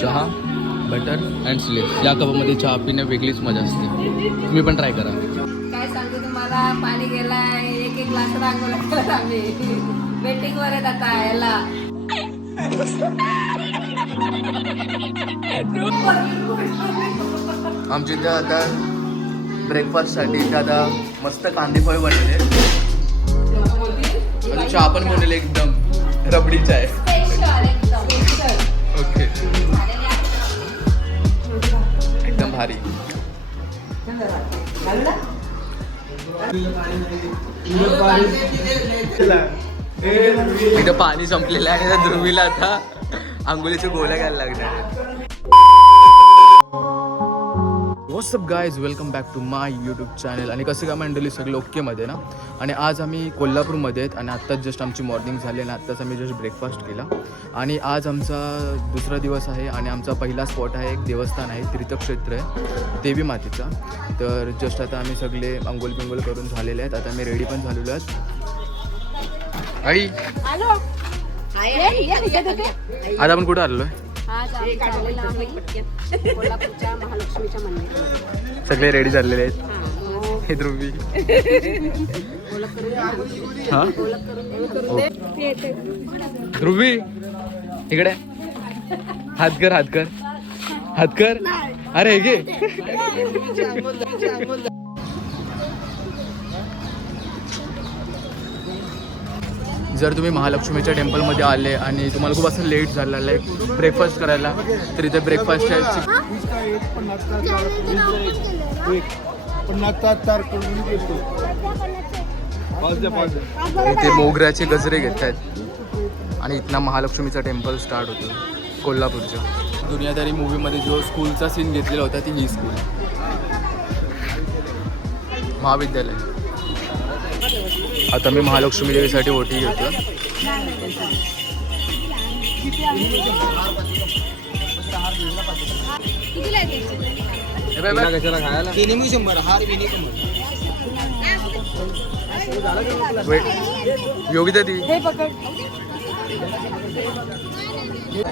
चहा, butter and slip. या कपामध्ये चहा पिणे वेगळीच मजा असते. तुम्ही पण ट्राय करा. काय सांगू तुम्हाला, पाणी गेलाय, एक एक ग्लास रांगोला केला आम्ही. वेटिंग वर आहेत आता याला. आमच्या इथे आता ब्रेकफास्टसाठी इथे आता मस्त कांदे पोहे बनवले आणि चहा पण बनवले एकदम रबडी चाय. ओके, एकदम भारी. इथं पाणी संपलेलं आहे आणि ध्रुवीला आता आंघोळीच्या गोळ्या घ्यायला लागणार. What's up guys, welcome back to my YouTube channel. आणि कसं काय मंडळी, सगळं ओकेमध्ये ना. आणि आज आम्ही कोल्हापूरमध्ये आहेत आणि आत्ताच जस्ट आमची मॉर्निंग झाली आणि आत्ताच आम्ही जस्ट ब्रेकफास्ट केला. आणि आज आमचा दुसरा दिवस आहे आणि आमचा पहिला स्पॉट आहे, एक देवस्थान आहे, तीर्थक्षेत्र आहे देवी मातेचा. तर जस्ट आता आम्ही सगळे अंघोळ पिंगोल करून झालेले आहेत. आता आम्ही रेडी पण झालेलो आहेत. आई, आज आपण कुठं आलेलो आहे? कोल्हापूरच्या महालक्ष्मीच्या मंदिरात सगळे रेडी झालेले आहेत. हे ध्रुवी. हा ध्रुवी इकडे हात कर, हात कर, हात कर. अरे घे. जर तुम्ही महालक्ष्मीच्या टेम्पलमध्ये आले आणि तुम्हाला खूप असं लेट झालं लाईक ब्रेकफास्ट करायला, तर इथे ब्रेकफास्ट इथे मोगऱ्याचे गजरे घेत आहेत आणि इथनं महालक्ष्मीचा टेम्पल स्टार्ट होतो कोल्हापूरच्या. दुनियादारी मूवीमध्ये जो स्कूलचा सीन घेतलेला होता ती ही स्कूल महाविद्यालय. आता मी महालक्ष्मी देवीसाठी ओटी घेतो. योगिता ती.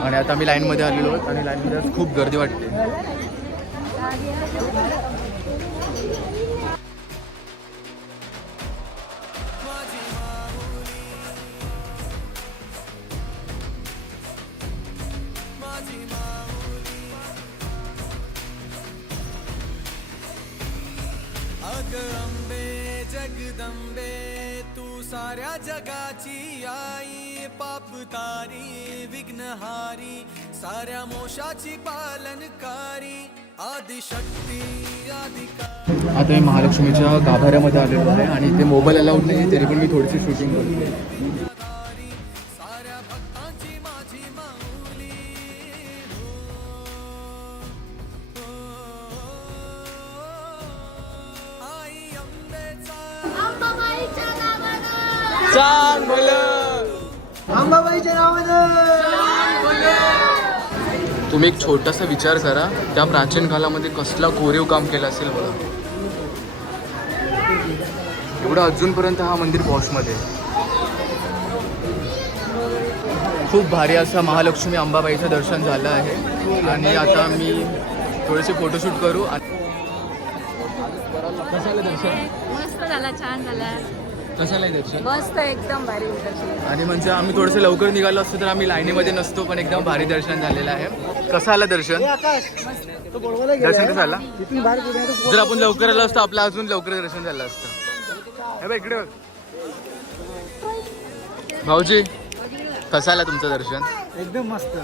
आणि आता मी लाईनमध्ये आलेलो आहोत आणि लाईनमध्ये खूप गर्दी वाटते. अंबे जगदंबे तू साऱ्या जगाची आई, पाप तारी विघ्नहारी साऱ्या मोशाची पालनकारी, आदिशक्ती आदिकारी. आता मी महालक्ष्मीच्या गाभाऱ्यामध्ये आलेलो आहे आणि ते मोबाईल अलाउड नाही, तरी पण मी थोडीशी शूटिंग करतो. तुम्ही एक छोटासा विचार करा, त्या प्राचीन काळामध्ये कसला कोरीव काम केलं असेल बघा. एवढं अजूनपर्यंत हा मंदिर पॉशमध्ये. खूप भारी असं महालक्ष्मी अंबाबाईचं दर्शन झालं आहे आणि आता मी थोडेसे फोटोशूट करू. कसं आलं दर्शन? मस्त झाला, छान झाला. कसं आलं दर्शन? मस्त, एकदम भारी दर्शन. आणि म्हणजे आम्ही थोडंसं लवकर निघालो असतो तर आम्ही लाईनीमध्ये नसतो, पण एकदम भारी दर्शन झालेलं आहे. कसं आलं दर्शन? दर्शन कसं आलं? जर आपण लवकर आलो असतो आपलं अजून लवकर दर्शन झालं असतं. हे बघ इकडे भाऊजी, कसं आलं तुमचं दर्शन? एकदम मस्त.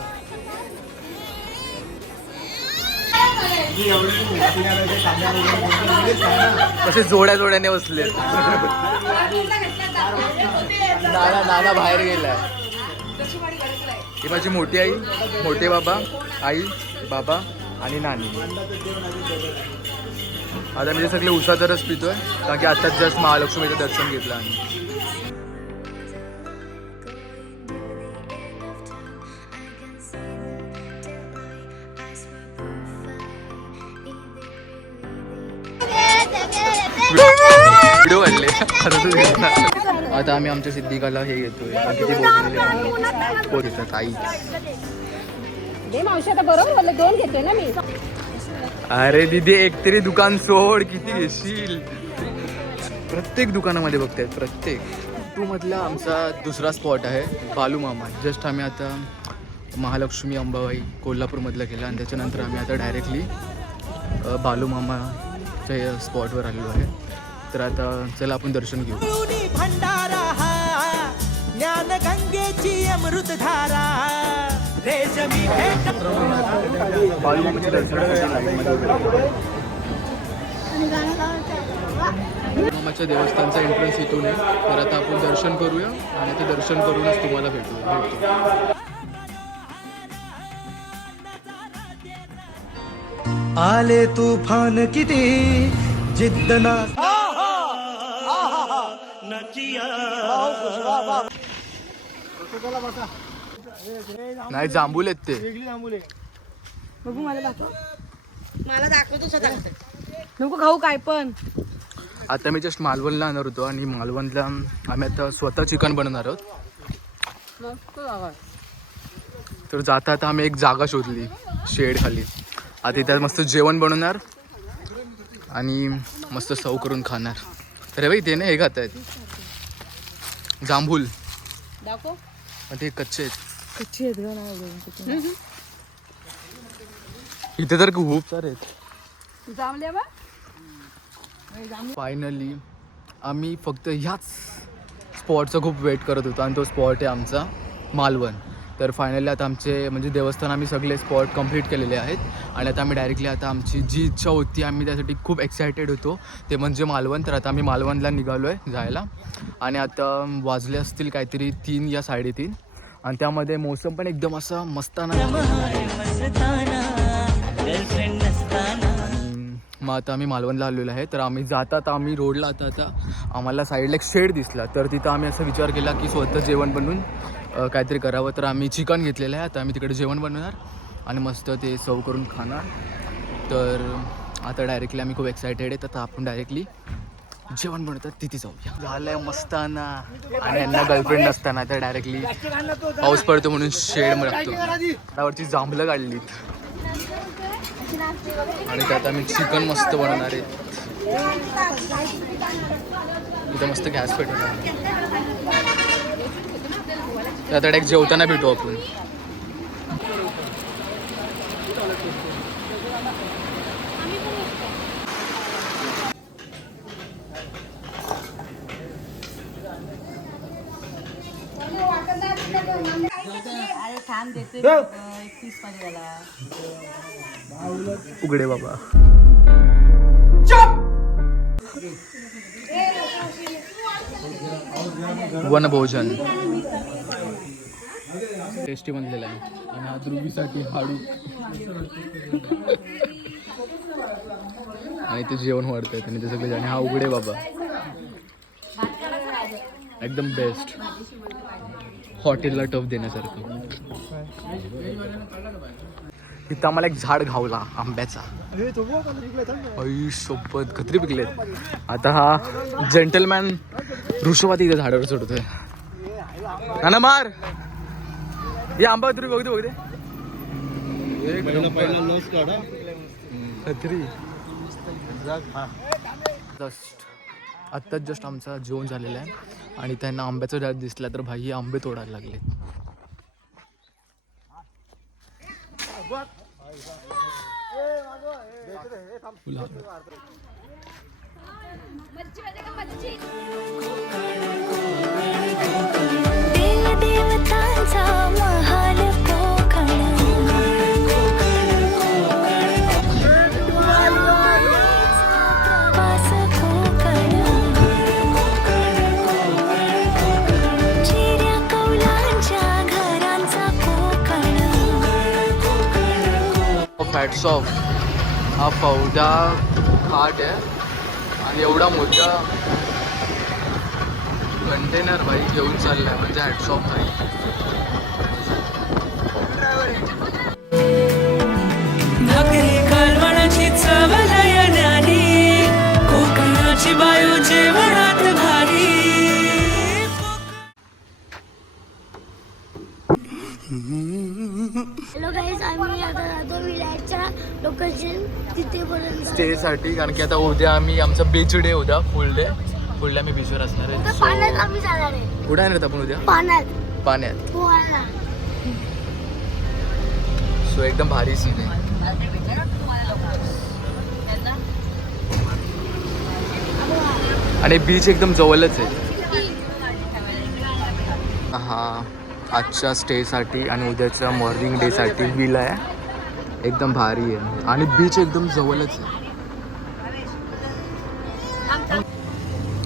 कसे जोड्या जोड्याने बसले. नाना बाहेर गेलाय. ही माझी मोठी आई, मोठे बाबा, आई, बाबा आणि नानी. आता म्हणजे सगळे उसाचा रस पितोय कारण की आताच जस्ट महालक्ष्मीचं दर्शन घेतलं आम्ही. व्हिडिओ वाढले. आता आम्ही आमच्या सिद्धिकाला हे घेतोय, किती बोललेले पोरीचं ताई. दे मावशी आता बरोबर बोलले 2 घेते ना मी. अरे दीदी एक तरी दुकान सोड, किती घेशील? प्रत्येक दुकानामध्ये बघतायत प्रत्येक. टू मधला आमचा दुसरा स्पॉट आहे बालू मामा. जस्ट आम्ही आता महालक्ष्मी अंबाबाई कोल्हापूरमधला केला आणि त्याच्यानंतर आम्ही आता डायरेक्टली बालू मामाच्या स्पॉटवर आलेलो आहे. तर आता चला आपण दर्शन घेऊ. भंडारा ज्ञान गंगेची अमृतधारा रेशमी बालू मामाच्या मामाच्या देवस्थानचा एंट्रन्स इथून आहे. तर आता आपण दर्शन करूया आणि ते दर्शन करूनच तुम्हाला भेटू. आले तूफान किती जिद्द ना नाही जांभूल आहेत ते. बघू मला दाखव. मला दाखवतो स्वतः. नको खाऊ काय पण. आता मी जस्ट मालवणला आणणार होतो आणि मालवणला आम्ही आता स्वतः चिकन बनवणार आहोत. मस्त जागा. तर जाता आता आम्ही एक जागा शोधली शेड खाली. आता इथे मस्त जेवण बनवणार आणि मस्त सर्व करून खाणार. तर बाई ते ना हे खात आहेत जांभूल. दाखव. ते कच्चे आहेत. कच्ची आहेत ग. इथे तर खूप सारे आहेत. जांभले बा. फायनली आम्ही फक्त ह्याच स्पॉटचा खूप वेट करत होतो आणि तो स्पॉट आहे आमचा मालवण. तर फायनली आता आमचे म्हणजे देवस्थान आम्ही सगळे स्पॉट कंप्लीट केलेले आहेत आणि आता आम्ही डायरेक्टली आता आमची जी इच्छा होती आम्ही त्यासाठी खूप एक्सायटेड होतो ते म्हणजे मालवण. तर आता आम्ही मालवणला निघालो आहे जायला आणि आता वाजले असतील काहीतरी 3 या 3:30 आणि त्यामध्ये मोसम पण एकदम असा मस्ताना. मग आता आम्ही मालवणला आलेलो आहे. तर आम्ही जातात आम्ही रोडला आता आम्हाला साईडला एक शेड दिसला. तर तिथं आम्ही असा विचार केला की स्वतः जेवण बनवून काहीतरी करावं. तर आम्ही चिकन घेतलेलं आहे. आता आम्ही तिकडे जेवण बनवणार आणि मस्त ते सर्व करून खाणार. तर आता डायरेक्टली आम्ही खूप एक्सायटेड आहेत. आता आपण डायरेक्टली जेवण बनवतात तिथे जाऊया. झालंय मस्ताना आणि यांना गर्लफ्रेंड नसताना तर डायरेक्टली पाऊस पडतो म्हणून शेड लागतो. त्यावरची जांभलं काढलीत आणि त्यात आम्ही चिकन मस्त बनवणार आहे. इथं मस्त गॅस पेटवणार. आता डायरेक्ट जेवताना भेटू आपण. अरे थांब देते 31 मध्ये झाला. उघडे बाबा. वनभोजन टेस्टी बनलेला आहे आणि हा ध्रुवीसाठी हाडू आणि ते जेवण वाढत आहेत आणि ते सगळे आणि हा उघडे बाबा एकदम बेस्ट हॉटेलला टफ देण्यासारखं. इथं आम्हाला एक झाड घावला आंब्याचा. आई सोबत खत्री पिकलेत. आता हा जेंटलमॅन ऋषभात इथे झाडावर चढतोय. ना मार हे आंबा तरी बघते बघते खत्री. आत्ताच जस्ट आमचा जेवण झालेला आहे आणि त्यांना आंब्याचा झाड दिसला तर भाई आंबे तोडायला लागले. देवदेवतांचा महाल कोकण प्रवास कोकण चिऱ्या कौलांच्या घरांचा कोकण. फॅट्स ऑफ हा फौदा घाट आहे आणि एवढा मोठा कंटेनर भाई घेऊन चाललाय म्हणजे हॅट्स ऑफ भाई. भाकरी कालवणाची चव लयनानी कोकणाची बायू जेवणात भारी. हॅलो गाईज, आम्ही आता जातो विलायच्या लोकेशन तिथेपर्यंत स्टेसाठी, कारण की आता उद्या आम्ही आमचा बीच डे उद्या फुल डे आम्ही बीचवर असणार आहे. पाण्यात आम्ही जाणार आहे. कुठे येणार आपण उद्या? पाण्यात. पोहायला. सो एकदम भारी सीन आहे. आणि बीच एकदम जवळच आहे. हा आजच्या स्टेसाठी आणि उद्याच्या मॉर्निंग डेसाठी विला आहे. एकदम भारी आहे आणि बीच एकदम जवळच आहे.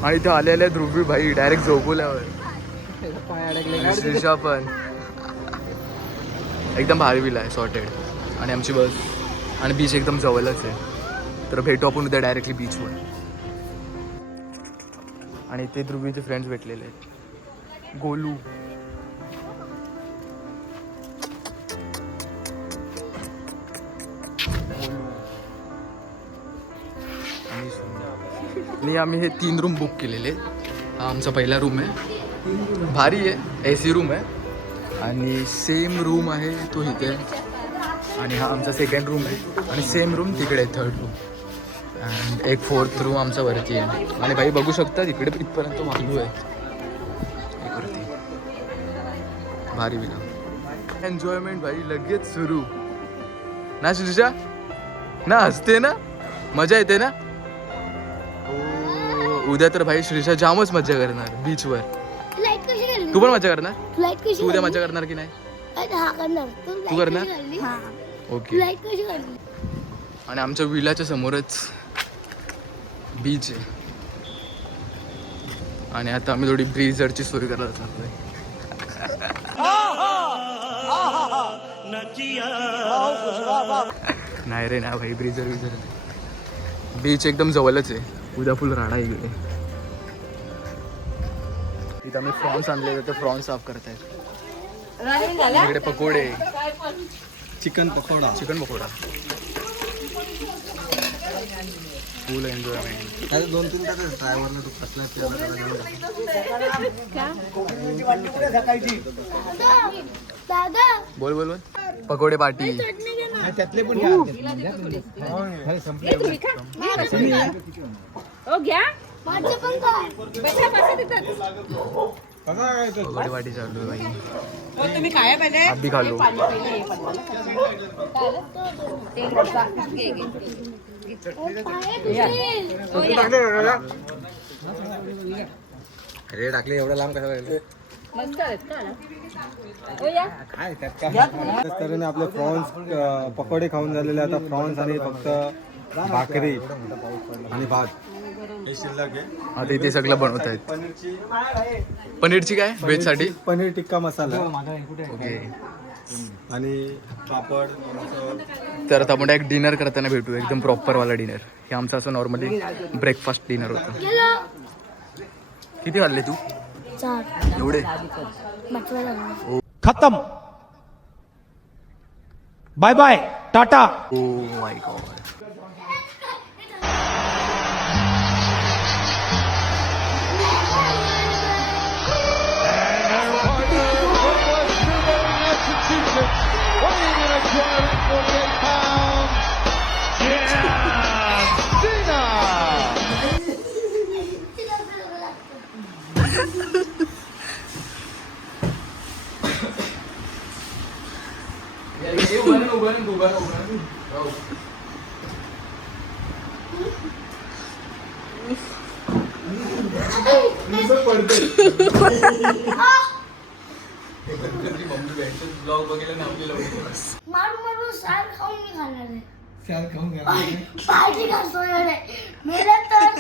आणि इथे आलेल्या ध्रुवी भाई डायरेक्ट झोपवल्यावर श्रीषा पण. एकदम भारी विला आहे, सॉर्टेड. आणि आमची बस आणि बीच एकदम जवळच आहे. तर भेटू आपण उद्या डायरेक्टली बीचवर. आणि ते ध्रुवीचे फ्रेंड्स भेटलेले आहेत. गोलू, आणि आम्ही हे 3 रूम बुक केलेले. हा आमचा पहिला रूम आहे, भारी आहे, AC रूम आहे. आणि सेम रूम आहे तो इथे. आणि हा आमचा सेकंड रूम आहे आणि सेम रूम तिकडे आहे, 3rd रूम. अँड एक 4th रूम आमचा वरती आहे. आणि भाई बघू शकता तिकडे इथपर्यंत वाढू आहे एक वरती. भारी विला. एन्जॉयमेंट भाई लगेच सुरू ना श्रीषा ना. हसते ना, मजा येते ना. उद्या तर भाई श्रीषा जामच मजा करणार बीचवर. लाईट कशी घालली? तू पण मजा करणार? लाईट कशी तू उद्या घालली? मजा करणार की नाही? हा करणार. तू करणार? हा. ओके. लाईट कशी घालली? आणि आमच्या विलाच्या समोरच बीच आहे. आणि आता आम्ही थोडी ब्रीझरची सोय करायला चाललोय. नाही रे ना भाई, ब्रीझर बीच एकदम जवळच आहे. उद्या फुल राडा इकडे. इथं आम्ही प्रॉन्स आणले तर प्रॉन्स साफ करतायत. इकडे पकोडे, चिकन पकोडा फुल एन्जॉयमेंट. 2-3 तास ड्रायव्हरने तू दादा बोल बोल बोल. पकोडे पार्टी. त्यातले पण माझं पण काय? पकोडे पार्टी चालू आहे भाई. अभी खा लो. अरे टाकले एवढं लांब कसं राहिले. तऱ्हेने आपले प्रॉन्स पकोडे खाऊन झालेले. आता प्रॉन्स आणि फक्त भाकरी आणि भात हे शिल्लक आहे. आता इथे सगळं बनवत आहेत. पनीरची काय व्हेज साठी? पनीर टिक्का मसाला ओके. आणि पापड. तर आता आपण एक डिनर करताना भेटू, एकदम प्रॉपरवाला डिनर. हे आमचं असं नॉर्मली ब्रेकफास्ट डिनर होतं. किती खाल्ले तू? 4 एवढे? खत्म. Bye bye tata. Oh my God. मारू साल खाऊन मी खाणार आहे. पार्टी करतो रे मेरा तर.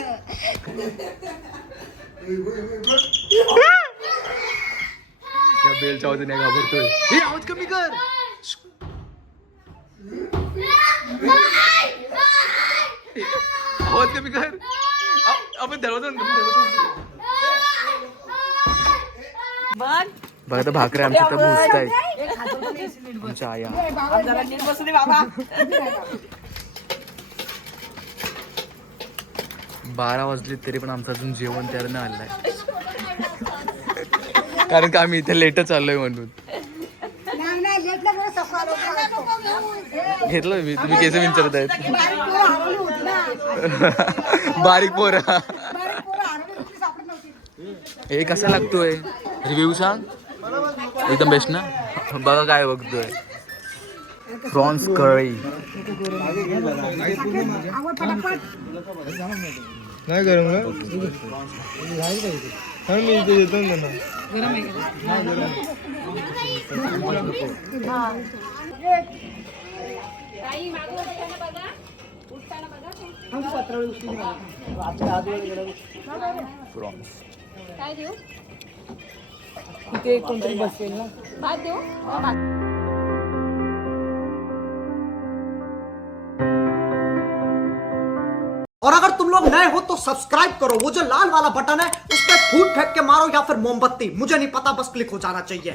त्या बेलच्या आवाजाने घाबरतोय. हे आवाज कमी कर. आवाज कमी कर. आपण दरवाजा बघा तर भाकऱ्या आमच्या तर भुजतायत आमच्या आया. 12 वाजले तरी पण आमचं अजून जेवण तयार नाही आलंय. कारण का आम्ही इथे लेटच आलोय म्हणून. घेतलं मी, तुम्ही केस विचारत आहेत. बारीक पोरा. हे कसा लागतोय, रिव्ह्यू सांग. एकदम बेस्ट ना. बघा काय बघतोय, प्रॉन्स करी. नाही गरम का मी इथे येतो ना. प्रॉन्स काय देऊ? तिथे कोणतरी बसेल ना. भात देऊ? और अगर तुम लोग नए हो तो सब्सक्राइब करो, वो जो लाल वाला बटन है उस पर फूट फेंक के मारो या फिर मोमबत्ती, मुझे नहीं पता, बस क्लिक हो जाना चाहिए.